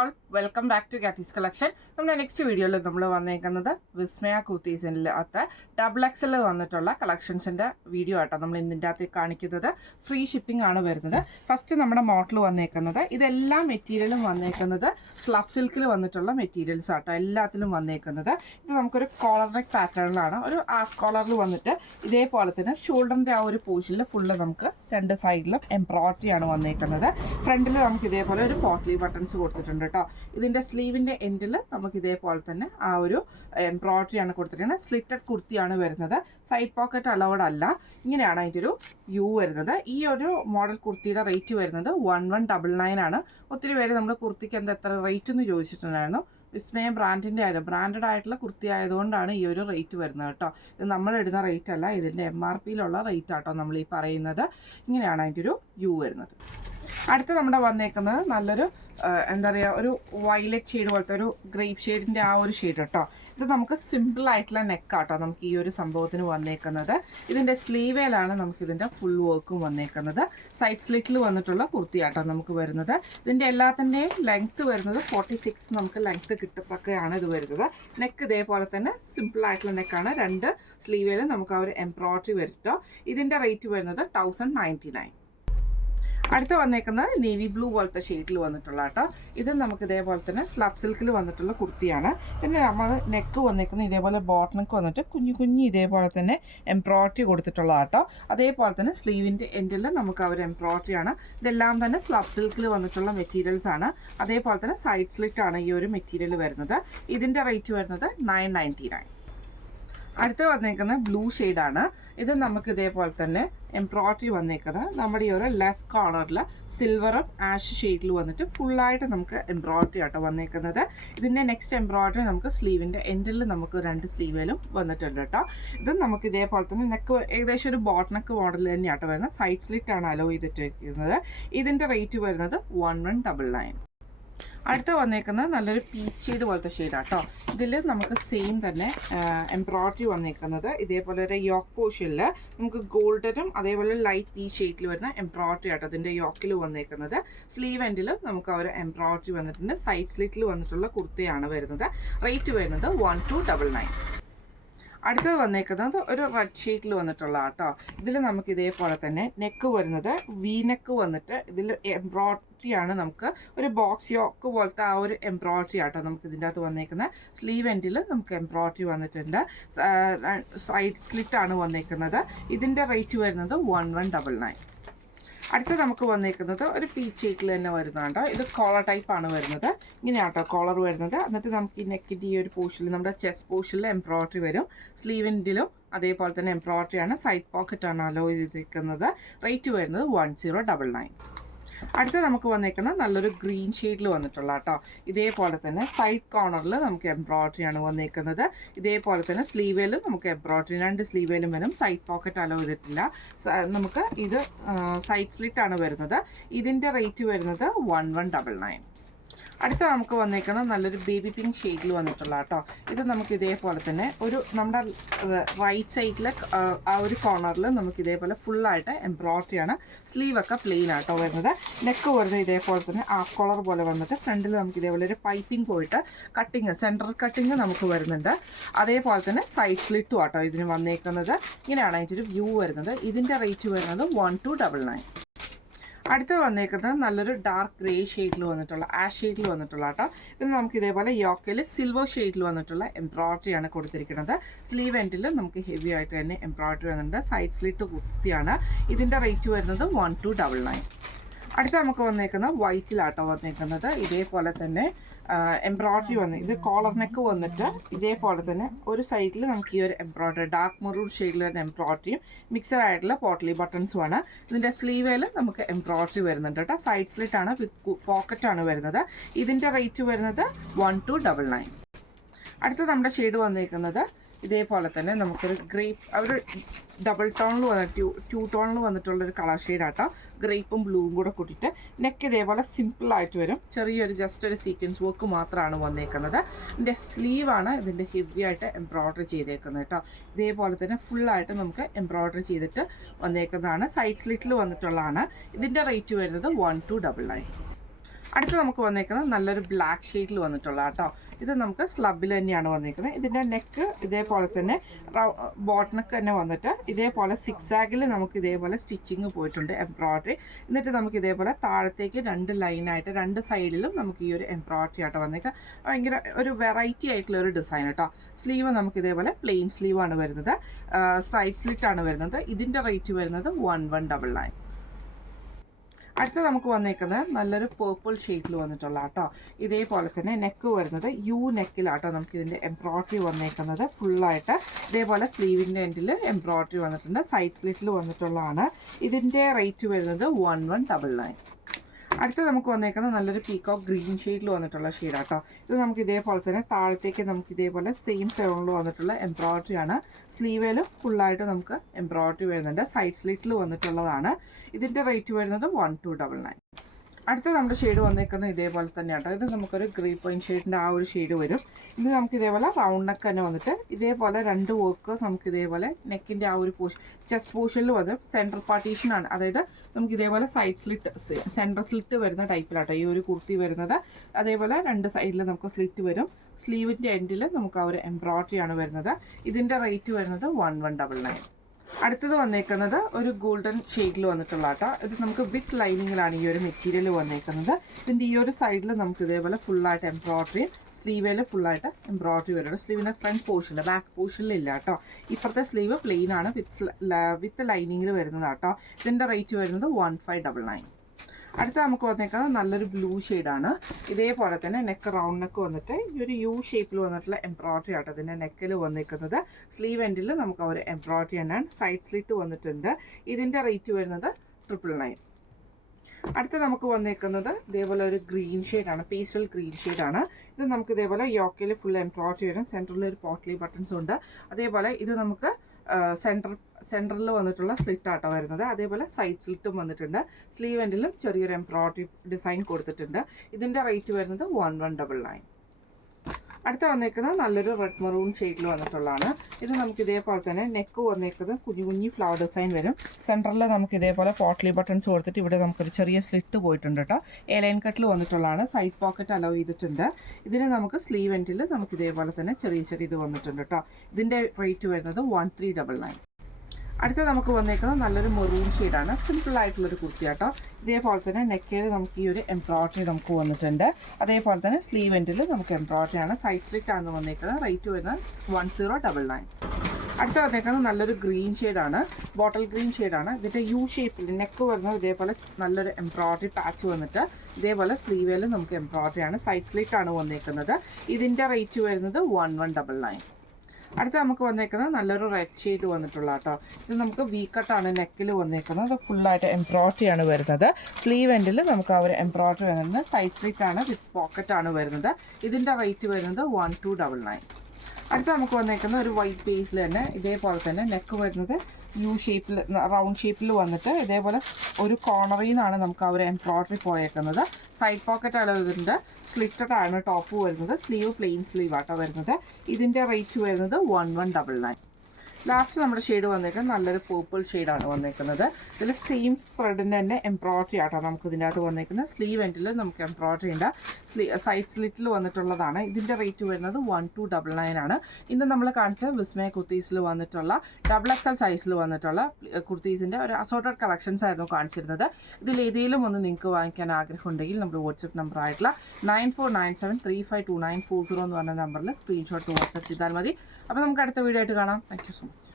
All welcome back to കാത്തീസ് collection. നമ്മുടെ next വീഡിയോയിൽ നമ്മൾ വന്നേക്കുന്നത് വിസ്മയ കുർത്തീസിനകത്ത് ഡബിൾ എക്സൽ വന്നിട്ടുള്ള കളക്ഷൻസിൻ്റെ വീഡിയോ ആട്ടോ നമ്മൾ ഇതിൻ്റെ അകത്ത് കാണിക്കുന്നത്. ഫ്രീ ഷിപ്പിംഗ് ആണ് വരുന്നത്. ഫസ്റ്റ് നമ്മുടെ മോഡൽ വന്നേക്കുന്നത് ഇതെല്ലാം മെറ്റീരിയലും വന്നേക്കുന്നത് സ്ലബ് സിൽക്കിൽ വന്നിട്ടുള്ള മെറ്റീരിയൽസ് ആട്ടോ എല്ലാത്തിലും വന്നേക്കുന്നത്. ഇത് നമുക്കൊരു കോളർ നെക്ക് പാറ്റേണിലാണ്, ഒരു ഹാഫ് കോളറിൽ വന്നിട്ട് ഇതേപോലെ തന്നെ ഷോൾഡറിൻ്റെ ആ ഒരു പോർഷനിൽ ഫുള്ള് നമുക്ക് രണ്ട് സൈഡിലും എംബ്രോയിഡറി ആണ് വന്നേക്കുന്നത്. ഫ്രണ്ടിൽ നമുക്ക് ഇതേപോലെ ഒരു പോട്ട്ലി ബട്ടൺസ് കൊടുത്തിട്ടുണ്ട് കേട്ടോ. ഇതിൻ്റെ സ്ലീവിൻ്റെ എൻഡിൽ നമുക്ക് ഇതേപോലെ തന്നെ ആ ഒരു എംബ്രോയിഡറി ആണ് കൊടുത്തിരിക്കുന്നത്. സ്ലിറ്റഡ് കുർത്തിയാണ് വരുന്നത്. സൈഡ് പോക്കറ്റ് അലൗഡ് അല്ല. ഇങ്ങനെയാണ് അതിൻ്റെ ഒരു വ്യൂ വരുന്നത്. ഈ ഒരു മോഡൽ കുർത്തിയുടെ റേറ്റ് വരുന്നത് 1199 ആണ്. ഒത്തിരി പേര് നമ്മൾ കുർത്തിക്ക് എത്ര റേറ്റ് എന്ന് ചോദിച്ചിട്ടുണ്ടായിരുന്നു. വിസ്മയ ബ്രാൻഡഡ് ആയിട്ടുള്ള കുർത്തി ആയതുകൊണ്ടാണ് ഈ ഒരു റേറ്റ് വരുന്നത് കേട്ടോ. ഇത് നമ്മൾ ഇടുന്ന റേറ്റ് അല്ല, ഇതിൻ്റെ MRPയിലുള്ള റേറ്റ് ആട്ടോ നമ്മൾ ഈ പറയുന്നത്. ഇങ്ങനെയാണ് അതിൻ്റെ ഒരു വ്യൂ വരുന്നത്. അടുത്ത് നമ്മുടെ വന്നേക്കുന്നത് നല്ലൊരു എന്താ പറയുക, ഒരു വയലറ്റ് ഷെയ്ഡ് പോലത്തെ ഒരു ഗ്രേപ്പ് ഷെയ്ഡിൻ്റെ ആ ഒരു ഷെയ്ഡ് കേട്ടോ. ഇത് നമുക്ക് സിമ്പിൾ ആയിട്ടുള്ള നെക്കാട്ടോ നമുക്ക് ഈ ഒരു സംഭവത്തിന് വന്നേക്കുന്നത്. ഇതിൻ്റെ സ്ലീവേലാണ് നമുക്കിതിൻ്റെ ഫുൾ വർക്കും വന്നേക്കുന്നത്. സൈഡ് സ്ലിറ്റിൽ വന്നിട്ടുള്ള കുർത്തിയാട്ടോ നമുക്ക് വരുന്നത്. ഇതിൻ്റെ എല്ലാത്തിൻ്റെയും ലെങ്ത്ത് വരുന്നത് 46 നമുക്ക് ലെങ്ത്ത് കിട്ടത്തക്കയാണ് ഇത് വരുന്നത്. നെക്ക് ഇതേപോലെ തന്നെ സിമ്പിൾ ആയിട്ടുള്ള നെക്കാണ്. രണ്ട് സ്ലീവേലും നമുക്ക് ആ ഒരു എംബ്രോയിഡറി വരുട്ടോ. ഇതിൻ്റെ റേറ്റ് വരുന്നത് 1099. അടുത്ത് വന്നേക്കുന്നത് നേവി ബ്ലൂ പോലത്തെ ഷെയ്ഡിൽ വന്നിട്ടുള്ള കേട്ടോ. ഇത് നമുക്ക് ഇതേപോലെ തന്നെ സ്ലബ് സിൽക്കിൽ വന്നിട്ടുള്ള കുർത്തിയാണ്. പിന്നെ നമ്മൾ നെക്ക് വന്നേക്കുന്നത് ഇതേപോലെ ബോട്ട് നെക്ക് വന്നിട്ട് കുഞ്ഞു ഇതേപോലെ തന്നെ എംബ്രോയിഡറി കൊടുത്തിട്ടുള്ള കേട്ടോ. അതേപോലെ തന്നെ സ്ലീവിൻ്റെ എൻഡിൽ നമുക്ക് ആ ഒരു എംബ്രോയിഡറി ആണ്. ഇതെല്ലാം തന്നെ സ്ലബ് സിൽക്കിൽ വന്നിട്ടുള്ള മെറ്റീരിയൽസ് ആണ്. അതേപോലെ തന്നെ സൈഡ് സ്ലിറ്റ് ആണ് ഈ ഒരു മെറ്റീരിയൽ വരുന്നത്. ഇതിൻ്റെ റേറ്റ് വരുന്നത് 999. അടുത്ത് വന്നേക്കുന്നത് ബ്ലൂ ഷെയ്ഡാണ്. ഇത് നമുക്ക് ഇതേപോലെ തന്നെ എംബ്രോയിഡറി വന്നേക്കുന്നത് നമ്മുടെ ഈ ഒരു ലെഫ്റ്റ് കോർണറിൽ സിൽവറും ആഷ് ഷെയ്ഡിൽ വന്നിട്ട് ഫുള്ളായിട്ട് നമുക്ക് എംബ്രോയിഡറി ആട്ടോ വന്നേക്കുന്നത്. ഇതിൻ്റെ നെക്സ്റ്റ് എംബ്രോയിഡറി നമുക്ക് സ്ലീവിൻ്റെ എൻഡിൽ നമുക്ക് രണ്ട് സ്ലീവിലും വന്നിട്ടുണ്ട് കേട്ടോ. ഇത് നമുക്ക് ഇതേപോലെ തന്നെ നെക്ക് ഏകദേശം ഒരു ബോട്ട് നെക്ക് മോഡൽ തന്നെയാട്ടോ വരുന്നത്. സൈഡ് സ്ലിറ്റ് ആണ് അലോ ചെയ്തിട്ടിരിക്കുന്നത്. ഇതിൻ്റെ റേറ്റ് വരുന്നത് 1199. അടുത്ത് വന്നേക്കുന്നത് നല്ലൊരു പീച്ച് ഷെയ്ഡ് പോലത്തെ ഷെയ്ഡാട്ടോ. ഇതിൽ നമുക്ക് സെയിം തന്നെ എംബ്രോയിഡറി വന്നേക്കുന്നത് ഇതേപോലെ ഒരു യോക്ക് പോർഷനിൽ നമുക്ക് ഗോൾഡനും അതേപോലെ ലൈറ്റ് പീച്ച് ഷെയ്ഡിൽ വരുന്ന എംബ്രോയിഡറി ആട്ടോ അതിൻ്റെ യോക്കിൽ വന്നേക്കുന്നത്. സ്ലീവ് എൻഡിൽ നമുക്ക് ആ ഒരു എംബ്രോയിഡറി വന്നിട്ടുണ്ട്. സൈഡ് സ്ലിറ്റിൽ വന്നിട്ടുള്ള കുർത്തിയാണ് വരുന്നത്. റേറ്റ് വരുന്നത് 1299. അടുത്തത് വന്നേക്കുന്നത് ഒരു റെഡ് ഷെയ്ഡിൽ വന്നിട്ടുള്ള കേട്ടോ. ഇതിൽ നമുക്ക് ഇതേപോലെ തന്നെ നെക്ക് വരുന്നത് വി നെക്ക് വന്നിട്ട് ഇതിൽ എംബ്രോയിഡറി ആണ്. നമുക്ക് ഒരു ബോക്സ് യോക്ക് പോലത്തെ ആ ഒരു എംബ്രോയിഡറി ആട്ടോ നമുക്ക് ഇതിൻ്റെ അകത്ത് വന്നേക്കുന്നത്. സ്ലീവ് എൻഡിൽ നമുക്ക് എംബ്രോയിഡറി വന്നിട്ടുണ്ട്. സൈഡ് സ്ലിറ്റ് ആണ് വന്നേക്കുന്നത്. ഇതിൻ്റെ റേറ്റ് വരുന്നത് 1199. അടുത്ത് നമുക്ക് വന്നേക്കുന്നത് ഒരു പീച്ച് ഷെയ്ഡിൽ തന്നെ വരുന്നതാണ്ടോ. ഇത് കോളർ ടൈപ്പ് ആണ് വരുന്നത്. ഇങ്ങനെയാട്ടോ കോളർ വരുന്നത്. എന്നിട്ട് നമുക്ക് ഈ നെക്കിൻ്റെ ഈ ഒരു പോർഷനിൽ നമ്മുടെ ചെസ്റ്റ് പോർഷനിൽ എംബ്രോയിഡറി വരും. സ്ലീവിൻ്റിലും അതേപോലെ തന്നെ എംബ്രോയിഡറി ആണ്. സൈഡ് പോക്കറ്റ് ആണ് അലോ ചെയ്തിരിക്കുന്നത്. റേറ്റ് വരുന്നത് 1099. അടുത്ത നമുക്ക് വന്നേക്കുന്നത് നല്ലൊരു ഗ്രീൻ ഷെയ്ഡിൽ വന്നിട്ടുള്ള കേട്ടോ. ഇതേപോലെ തന്നെ സൈഡ് കോർണറിൽ നമുക്ക് എംബ്രോയിഡറി ആണ് വന്നേക്കുന്നത്. ഇതേപോലെ തന്നെ സ്ലീവേലും നമുക്ക് എംബ്രോയിഡറി രണ്ട് സ്ലീവേലും വരും. സൈഡ് പോക്കറ്റ് അലോ ചെയ്തിട്ടില്ല. നമുക്ക് ഇത് സൈഡ് സ്ലിറ്റ് ആണ് വരുന്നത്. ഇതിൻ്റെ റേറ്റ് വരുന്നത് 1199. അടുത്ത നമുക്ക് വന്നേക്കുന്നത് നല്ലൊരു ബേബി പിങ്ക് ഷെയ്ഡിൽ വന്നിട്ടുള്ള കേട്ടോ. ഇത് നമുക്ക് ഇതേപോലെ തന്നെ ഒരു നമ്മുടെ റൈറ്റ് സൈഡിൽ ആ ഒരു കോർണറിൽ നമുക്ക് ഇതേപോലെ ഫുള്ളായിട്ട് എംബ്രോയിഡറിയാണ്. സ്ലീവൊക്കെ പ്ലെയിൻ ആട്ടോ വരുന്നത്. നെക്ക് വരുന്നത് ഇതേപോലെ തന്നെ ഹാഫ് കോളർ പോലെ വന്നിട്ട് ഫ്രണ്ടിൽ നമുക്ക് ഇതേപോലെ ഒരു പൈപ്പിംഗ് പോയിട്ട് കട്ടിങ് സെൻട്രൽ കട്ടിങ് നമുക്ക് വരുന്നുണ്ട്. അതേപോലെ തന്നെ സൈഡ് സ്ലിറ്റും ആട്ടോ ഇതിന് വന്നേക്കുന്നത്. ഇങ്ങനെയാണ് അതിൻ്റെ ഒരു വ്യൂ വരുന്നത്. ഇതിൻ്റെ റേറ്റ് വരുന്നത് 1299. അടുത്ത് വന്നേക്കുന്നത് നല്ലൊരു ഡാർക്ക് ഗ്രേ ഷെയ്ഡിൽ വന്നിട്ടുള്ള ആഷ് ഷെയ്ഡിൽ വന്നിട്ടുള്ള കേട്ടോ. ഇത് നമുക്ക് ഇതേപോലെ യോക്കിൽ സിൽവർ ഷെയ്ഡിൽ വന്നിട്ടുള്ള എംബ്രോയിഡറി ആണ് കൊടുത്തിരിക്കുന്നത്. സ്ലീവ് എൻഡിൽ നമുക്ക് ഹെവി ആയിട്ട് തന്നെ എംബ്രോയിഡറി വന്നിട്ടുണ്ട്. സൈഡ് സ്ലിറ്റ് കുർത്തിയാണ്. ഇതിൻ്റെ റേറ്റ് വരുന്നത് 1299. അടുത്ത് നമുക്ക് വന്നേക്കുന്നത് വൈറ്റിലാട്ടോ വന്നേക്കുന്നത്. ഇതേപോലെ തന്നെ എംബ്രോയിഡറി വന്ന് ഇത് കോളർ നെക്ക് വന്നിട്ട് ഇതേപോലെ തന്നെ ഒരു സൈഡിൽ നമുക്ക് ഈ ഒരു എംബ്രോയിഡറി ഡാർക്ക് മെറൂൺ ഷെയ്ഡിൽ വരുന്ന എംബ്രോയിഡറിയും മിക്സഡ് ആയിട്ടുള്ള പോട്ട്ലി ബട്ടൺസുമാണ്. ഇതിൻ്റെ സ്ലീവേൽ നമുക്ക് എംബ്രോയിഡറി വരുന്നുണ്ട് കേട്ടോ. സൈഡ് സ്ലിറ്റ് ആണ് വിത്ത് പോക്കറ്റാണ് വരുന്നത്. ഇതിൻ്റെ റേറ്റ് വരുന്നത് 1299. അടുത്ത നമ്മുടെ ഷെയ്ഡ് വന്നേക്കുന്നത് ഇതേപോലെ തന്നെ നമുക്കൊരു ഗ്രേപ്പ് ഒരു ഡബിൾ ടോണിൽ വന്നിട്ട് ടു ടോണിൽ വന്നിട്ടുള്ളൊരു കളർ ഷെയ്ഡാട്ടോ. ഗ്രേപ്പും ബ്ലൂവും കൂടെ കൂട്ടിയിട്ട് നെക്ക് ഇതേപോലെ സിമ്പിളായിട്ട് വരും. ചെറിയൊരു ജസ്റ്റ് ഒരു സീക്വൻസ് വർക്ക് മാത്രമാണ് വന്നേക്കുന്നത്. ഇതിൻ്റെ സ്ലീവാണ് ഇതിൻ്റെ ഹെവി ആയിട്ട് എംബ്രോയിഡറി ചെയ്തേക്കുന്നത് കേട്ടോ. ഇതേപോലെ തന്നെ ഫുള്ളായിട്ട് നമുക്ക് എംബ്രോയിഡറി ചെയ്തിട്ട് വന്നേക്കുന്നതാണ്. സൈഡ് സ്ലിറ്റിൽ വന്നിട്ടുള്ളതാണ്. ഇതിൻ്റെ റേറ്റ് വരുന്നത് 1299. അടുത്ത് നമുക്ക് വന്നേക്കുന്നത് നല്ലൊരു ബ്ലാക്ക് ഷെയ്ഡിൽ വന്നിട്ടുള്ള കേട്ടോ. ഇത് നമുക്ക് സ്ലബിൽ തന്നെയാണ് വന്നിരിക്കുന്നത്. ഇതിൻ്റെ നെക്ക് ഇതേപോലെ തന്നെ ബോട്ടനൊക്കെ തന്നെ വന്നിട്ട് ഇതേപോലെ സിക്സാഗിൽ നമുക്ക് ഇതേപോലെ സ്റ്റിച്ചിങ് പോയിട്ടുണ്ട്, എംബ്രോയ്ഡറി. എന്നിട്ട് നമുക്ക് ഇതേപോലെ താഴത്തേക്ക് 2 ലൈനായിട്ട് 2 സൈഡിലും നമുക്ക് ഈ ഒരു എംബ്രോയ്ഡറി ആയിട്ട് വന്നേക്കുക. ഭയങ്കര ഒരു വെറൈറ്റി ആയിട്ടുള്ള ഒരു ഡിസൈൻ കേട്ടോ. സ്ലീവ് നമുക്ക് ഇതേപോലെ പ്ലെയിൻ സ്ലീവാണ് വരുന്നത്, സൈഡ് സ്ലിറ്റാണ് വരുന്നത്. ഇതിൻ്റെ റേറ്റ് വരുന്നത് 1199. അടുത്ത നമുക്ക് വന്നേക്കുന്നത് നല്ലൊരു പേർപ്പിൾ ഷെയ്ഡിൽ വന്നിട്ടുള്ള കേട്ടോ. ഇതേപോലെ തന്നെ നെക്ക് വരുന്നത് യു നെക്കിലാട്ടോ നമുക്ക് ഇതിൻ്റെ എംബ്രോയ്ഡറി വന്നേക്കുന്നത് ഫുള്ളായിട്ട്. ഇതേപോലെ സ്ലീവിൻ്റെ എൻഡിൽ എംബ്രോയ്ഡറി വന്നിട്ടുണ്ട്, സൈഡ് സ്ലിറ്റിൽ വന്നിട്ടുള്ളതാണ്. ഇതിൻ്റെ റേറ്റ് വരുന്നത് 1199. അടുത്ത നമുക്ക് വന്നേക്കുന്നത് നല്ലൊരു പീക്കോക്ക് ഗ്രീൻ ഷെയ്ഡിൽ വന്നിട്ടുള്ള ഷെയ്ഡാട്ടോ. ഇത് നമുക്ക് ഇതേപോലെ തന്നെ താഴത്തേക്ക് നമുക്ക് ഇതേപോലെ സെയിം ടോണിൽ വന്നിട്ടുള്ള എംബ്രോയ്ഡറി ആണ്. സ്ലീവേലും ഫുള്ളായിട്ട് നമുക്ക് എംബ്രോയ്ഡറി വരുന്നുണ്ട്, സൈഡ് സ്ലിറ്റിൽ വന്നിട്ടുള്ളതാണ്. ഇതിൻ്റെ റേറ്റ് വരുന്നത് 1299. അടുത്ത നമ്മുടെ ഷെയ്ഡ് വന്നേക്കുന്നത് ഇതേപോലെ തന്നെ കേട്ടോ. ഇത് നമുക്കൊരു ഗ്രേ പോയിൻറ്റ് ഷെയ്ഡിൻ്റെ ആ ഒരു ഷെയ്ഡ് വരും. ഇത് നമുക്ക് ഇതേപോലെ റൗണ്ട് നെക്ക് തന്നെ വന്നിട്ട് ഇതേപോലെ 2 വർക്ക് നമുക്ക് ഇതേപോലെ നെക്കിൻ്റെ ആ ഒരു ചെസ്റ്റ് പോർഷനിൽ വന്ന് സെൻട്രൽ പാർട്ടീഷനാണ്. അതായത് നമുക്ക് ഇതേപോലെ സൈഡ് സ്ലിറ്റ് സെൻട്രൽ സ്ലിറ്റ് വരുന്ന ടൈപ്പിലാട്ടോ ഈ ഒരു കുർത്തി വരുന്നത്. അതേപോലെ 2 സൈഡിൽ നമുക്ക് സ്ലിറ്റ് വരും. സ്ലീവിൻ്റെ എൻഡിൽ നമുക്ക് ആ ഒരു എംബ്രോയ്ഡറി ആണ് വരുന്നത്. ഇതിൻ്റെ റേറ്റ് വരുന്നത് 1199. അടുത്തത് വന്നേക്കുന്നത് ഒരു ഗോൾഡൻ ഷെയ്ഡിൽ വന്നിട്ടുള്ള കേട്ടോ. ഇത് നമുക്ക് വിത്ത് ലൈനിങ്ങിലാണ് ഈ ഒരു മെറ്റീരിയൽ വന്നേക്കുന്നത്. ഇതിൻ്റെ ഈ ഒരു സൈഡിൽ നമുക്ക് ഇതേപോലെ ഫുള്ളായിട്ട് എംബ്രോയ്ഡറി, സ്ലീവിൽ ഫുള്ളായിട്ട് എംബ്രോയ്ഡറി വരുന്നുണ്ട്. സ്ലീവിൻ്റെ ഫ്രണ്ട് പോർഷനിൽ, ബാക്ക് പോർഷനിലില്ല കേട്ടോ. ഇപ്പുറത്തെ സ്ലീവ് പ്ലെയിൻ ആണ്, വിത്ത് ലൈനിങ്ങിൽ വരുന്നതാണ് കേട്ടോ. ഇതിൻ്റെ റേറ്റ് വരുന്നത് 1599. അടുത്ത നമുക്ക് വന്നേക്കുന്നത് നല്ലൊരു ബ്ലൂ ഷെയ്ഡാണ്. ഇതേപോലെ തന്നെ നെക്ക് റൗണ്ട് നെക്ക് വന്നിട്ട് ഈ ഒരു യു ഷേപ്പിൽ വന്നിട്ടുള്ള എംബ്രോയ്ഡറി ആട്ടോ ഇതിൻ്റെ നെക്കിൽ വന്നിരിക്കുന്നത്. സ്ലീവ് എൻഡിൽ നമുക്ക് ഒരു എംബ്രോയ്ഡറി തന്നെയാണ്, സൈഡ് സ്ലിറ്റ് വന്നിട്ടുണ്ട്. ഇതിൻ്റെ റേറ്റ് വരുന്നത് 999. അടുത്ത നമുക്ക് വന്നേക്കുന്നത് ഇതേപോലെ ഒരു ഗ്രീൻ ഷെയ്ഡാണ്, പേസ്റ്റൽ ഗ്രീൻ ഷെയ്ഡാണ്. ഇത് നമുക്ക് ഇതേപോലെ യോക്കയിൽ ഫുൾ എംബ്രോയ്ഡറി വരും, സെൻറ്ററിൽ ഒരു പോട്ട്ലി ബട്ടൺസും ഉണ്ട്. അതേപോലെ ഇത് നമുക്ക് സെൻറ്ററിൽ വന്നിട്ടുള്ള സ്ലിറ്റ് ആട്ടോ വരുന്നത്. അതേപോലെ സൈഡ് സ്ലിറ്റും വന്നിട്ടുണ്ട്. സ്ലീവ് എൻഡിലും ചെറിയൊരു എംബ്രോയ്ഡറി ഡിസൈൻ കൊടുത്തിട്ടുണ്ട്. ഇതിൻ്റെ റേറ്റ് വരുന്നത് 1199. അടുത്ത വന്നേക്കുന്നത് നല്ലൊരു റെഡ് മെറൂൺ ഷെയ്ഡിൽ വന്നിട്ടുള്ളതാണ്. ഇത് നമുക്ക് ഇതേപോലെ തന്നെ നെക്ക് വന്നേക്കുന്നത് കുഞ്ഞു ഫ്ലവർ ഡിസൈൻ വരും. സെൻറ്ററിൽ നമുക്ക് ഇതേപോലെ പോട്ട്ലി ബട്ടൺസ് കൊടുത്തിട്ട് ഇവിടെ നമുക്കൊരു ചെറിയ സ്ലിറ്റ് പോയിട്ടുണ്ട് കേട്ടോ. എലൈൻ കട്ടിൽ വന്നിട്ടുള്ളതാണ്. സൈഡ് പോക്കറ്റ് അലോ ചെയ്തിട്ടുണ്ട്. ഇതിന് നമുക്ക് സ്ലീവ് എൻഡിൽ നമുക്ക് ഇതേപോലെ തന്നെ ചെറിയ ഇത് വന്നിട്ടുണ്ട് കേട്ടോ. ഇതിൻ്റെ റേറ്റ് വരുന്നത് 1399. അടുത്ത നമുക്ക് വന്നേക്കുന്നത് നല്ലൊരു മെറൂൺ ഷെയ്ഡാണ്. സിമ്പിളായിട്ടുള്ളൊരു കുർത്തി കേട്ടോ. ഇതേപോലെ തന്നെ നെക്കിൽ നമുക്ക് ഈ ഒരു എംബ്രോയ്ഡറി നമുക്ക് വന്നിട്ടുണ്ട്. അതേപോലെ തന്നെ സ്ലീവ് എൻഡിൽ നമുക്ക് എംബ്രോയ്ഡറി ആണ്, സൈഡ് സ്ലിറ്റ് ആണ് വന്നേക്കുന്നത്. റേറ്റ് വരുന്നത് 1099. അടുത്ത വന്നേക്കുന്നത് നല്ലൊരു ഗ്രീൻ ഷെയ്ഡാണ്, ബോട്ടിൽ ഗ്രീൻ ഷെയ്ഡാണ്. ഇതിൻ്റെ യു ഷേപ്പിൽ നെക്ക് വരുന്നത് ഇതേപോലെ നല്ലൊരു എംബ്രോയ്ഡറി പാച്ച് വന്നിട്ട് ഇതേപോലെ സ്ലീവേൽ നമുക്ക് എംബ്രോയ്ഡറി ആണ്, സൈഡ് സ്ലിറ്റ് ആണ് വന്നേക്കുന്നത്. ഇതിൻ്റെ റേറ്റ് വരുന്നത് 1199. അടുത്ത നമുക്ക് വന്നേക്കുന്നത് നല്ലൊരു റെഡ് ഷെയ്ഡ് വന്നിട്ടുള്ള കേട്ടോ. ഇത് നമുക്ക് വി കട്ടാണ് നെക്കിൽ വന്നേക്കുന്നത്. അത് ഫുള്ളായിട്ട് എംബ്രോയ്ഡറി ആണ് വരുന്നത്. സ്ലീവ് എൻഡിൽ നമുക്ക് ആ ഒരു എംബ്രോയ്ഡറി വരുന്നത്. സൈഡ് സ്ലിറ്റ് ആണ്, വിത്ത് പോക്കറ്റ് ആണ് വരുന്നത്. ഇതിൻ്റെ റേറ്റ് വരുന്നത് 1299. അടുത്ത നമുക്ക് വന്നേക്കുന്ന ഒരു വൈറ്റ് ബേസിൽ തന്നെ ഇതേപോലെ തന്നെ നെക്ക് വരുന്നത് യു ഷേപ്പിൽ റൗണ്ട് ഷേപ്പിൽ വന്നിട്ട് ഇതേപോലെ ഒരു കോർണറിൽ നിന്നാണ് നമുക്ക് ആ ഒരു എംബ്രോയ്ഡറി പോയേക്കുന്നത്. സൈഡ് പോക്കറ്റ് അളവുണ്ട്, സ്ലിറ്റഡ് ആണ് ടോപ്പ് വരുന്നത്. സ്ലീവ് പ്ലെയിൻ സ്ലീവ് ആട്ടോ വരുന്നത്. ഇതിൻ്റെ റേറ്റ് വരുന്നത് 1199. ലാസ്റ്റ് നമ്മുടെ ഷെയ്ഡ് വന്നേക്കുന്നത് നല്ലൊരു പേർപ്പിൾ ഷെയ്ഡാണ് വന്നേക്കുന്നത്. ഇതിൽ സെയിം ത്രെഡിൻ്റെ തന്നെ എംബ്രോയ്ഡറി ആട്ടോ നമുക്ക് ഇതിൻ്റെ അകത്ത് വന്നേക്കുന്നത്. സ്ലീവ് എൻഡിൽ നമുക്ക് എംബ്രോയ്ഡറി ഉണ്ട്, സൈഡ് സ്ലിറ്റിൽ വന്നിട്ടുള്ളതാണ്. ഇതിൻ്റെ റേറ്റ് വരുന്നത് 1299 ആണ്. ഇന്ന് നമ്മൾ കാണിച്ച വിസ്മയ കുർത്തീസിൽ വന്നിട്ടുള്ള XXL സൈസിൽ വന്നിട്ടുള്ള കുർത്തീസിൻ്റെ ഒരു അസോർട്ടഡ് കളക്ഷൻസ് ആയിരുന്നു കാണിച്ചിരുന്നത്. ഇതിൽ ഏതെങ്കിലും ഒന്ന് നിങ്ങൾക്ക് വാങ്ങിക്കാൻ ആഗ്രഹമുണ്ടെങ്കിൽ നമ്മുടെ വാട്സപ്പ് നമ്പർ ആയിട്ടുള്ള 9497352940 എന്ന് പറഞ്ഞ നമ്പറിൽ സ്ക്രീൻഷോട്ട് വാട്സപ്പ് ചെയ്താൽ മതി. അപ്പോൾ നമുക്ക് അടുത്ത വീഡിയോ ആയിട്ട് കാണാം. Thank you so much.